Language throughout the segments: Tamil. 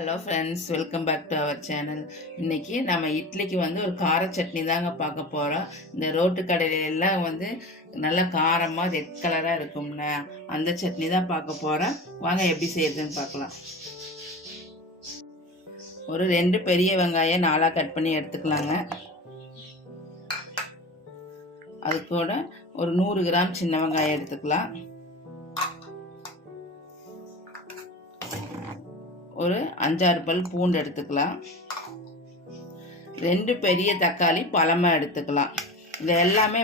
Hello friends, welcome back to our channel. இன்றைக்கி நம்ம இட்லிக்கு ஒரு கார சட்னி தாங்க பார்க்க போகிறோம். இந்த ரோட்டு கடையிலெல்லாம் நல்லா காரமாக ரெட் கலராக இருக்கும்னா அந்த சட்னி தான் பார்க்க போகிறோம். வாங்க எப்படி செய்யுதுன்னு பார்க்கலாம். ஒரு 2 பெரிய வெங்காயம் 4 கட் பண்ணி எடுத்துக்கலாங்க. அது கூட ஒரு 100 கிராம் சின்ன வெங்காயம் எடுத்துக்கலாம். ஒரு 5-6 பல் பூண்டு எடுத்துக்கலாம். 2 பெரிய தக்காளி பழமாக எடுத்துக்கலாம். இது எல்லாமே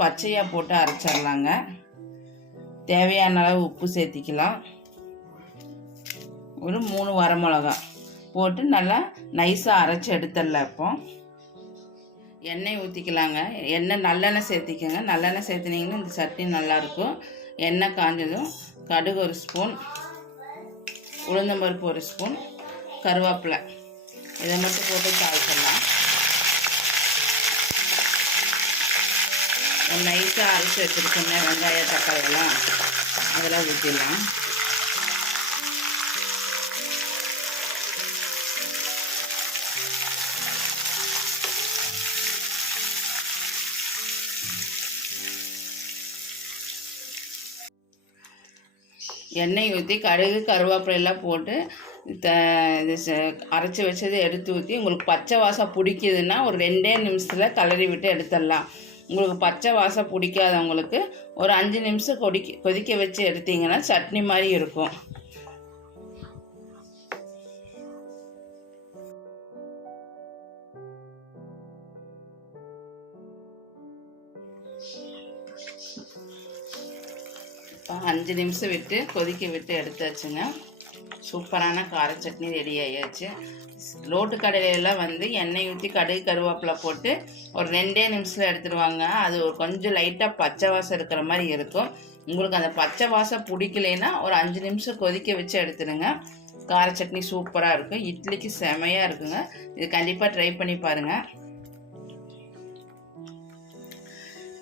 பச்சையாக போட்டு அரைச்சிடலாங்க. தேவையான அளவு உப்பு சேர்த்திக்கலாம். ஒரு 3 வரமிளகா போட்டு நல்லா நைஸாக அரைச்சி எடுத்துடலாம். இப்போ எண்ணெய் ஊற்றிக்கலாங்க. நல்லெண்ணெய் சேர்த்திக்கங்க. நல்லெண்ணெய் சேர்த்துனீங்கன்னா இந்த சட்னி நல்லாயிருக்கும். எண்ணெய் காஞ்சதும் கடுகு 1 ஸ்பூன், உளுந்தம்பருப்பு 1 ஸ்பூன், கருவேப்பிலை இதை மட்டும் போட்டு தாளிச்சிடலாம். நைஸாக அரைச்சி வச்சுருக்கோங்க வெங்காய தக்காளியெல்லாம் அதெல்லாம் ஊற்றிடலாம். எண்ணெய் ஊற்றி கடுகு கருவேப்பிலையெல்லாம் போட்டு அரைச்சி வச்சதை எடுத்து ஊற்றி, உங்களுக்கு பச்சை வாசம் பிடிக்குதுன்னா ஒரு 2 நிமிஷத்தில் கிளறி விட்டு எடுத்துடலாம். உங்களுக்கு பச்சை வாசம் பிடிக்காதவங்களுக்கு ஒரு 5 நிமிஷம் கொதிக்க வச்சு எடுத்தீங்கன்னா சட்னி மாதிரி இருக்கும். இப்போ 5 நிமிஷம் விட்டு கொதிக்க விட்டு எடுத்தாச்சுங்க. சூப்பரான கார சட்னி ரெடி ஆகியாச்சு. ரோட்டு கடையிலெல்லாம் எண்ணெய் ஊற்றி கடுகு கருவேப்பிலை போட்டு ஒரு 2 நிமிஷத்தில் எடுத்துடுவாங்க. அது கொஞ்சம் லைட்டாக பச்சை வாசம் இருக்கிற மாதிரி இருக்கும். உங்களுக்கு அந்த பச்சை வாசம் பிடிக்கலைன்னா ஒரு 5 நிமிஷம் கொதிக்க வச்சு எடுத்துடுங்க. கார சட்னி சூப்பராக இருக்கும். இட்லிக்கு செமையாக இருக்குங்க. இது கண்டிப்பாக ட்ரை பண்ணி பாருங்கள்.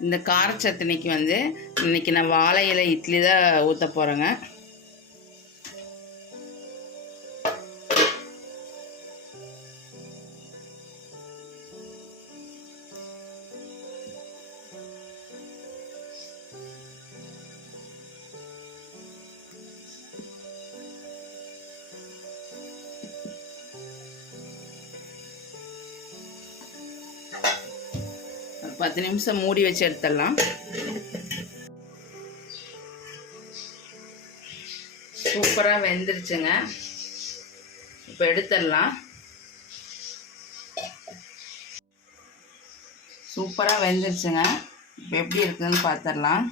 இந்த கார சட்னிக்கு இன்னைக்கு நான் வாழை இலை இட்லி தான் ஊற்ற போகிறேங்க. ஒரு 10 நிமிஷம் மூடி வச்சு எடுத்துடலாம். சூப்பராக வெந்துருச்சுங்க. இப்போ எடுத்துடலாம். சூப்பராக வெந்துருச்சுங்க. இப்போ எப்படி இருக்குதுன்னு பார்த்துடலாம்.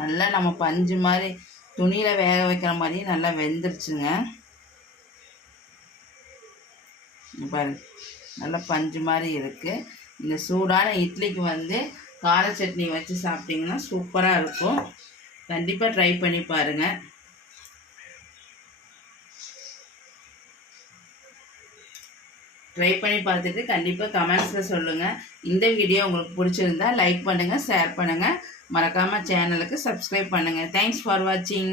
நல்லா நம்ம பஞ்சு மாதிரி துணியில் வேக வைக்கிற மாதிரி நல்லா வெந்துருச்சுங்க. பாருங்க, நல்லா பஞ்சு மாதிரி இருக்குது. இந்த சூடான இட்லிக்கு கார சட்னி வச்சு சாப்பிட்டிங்கன்னா சூப்பராக இருக்கும். கண்டிப்பாக ட்ரை பண்ணி பாருங்கள். ட்ரை பண்ணி பார்த்துட்டு கண்டிப்பாக கமெண்ட்ஸில் சொல்லுங்கள். இந்த வீடியோ உங்களுக்கு பிடிச்சிருந்தா லைக் பண்ணுங்கள், ஷேர் பண்ணுங்கள். மறக்காமல் சேனலுக்கு சப்ஸ்கிரைப் பண்ணுங்கள். தேங்க்ஸ் ஃபார் வாட்சிங்.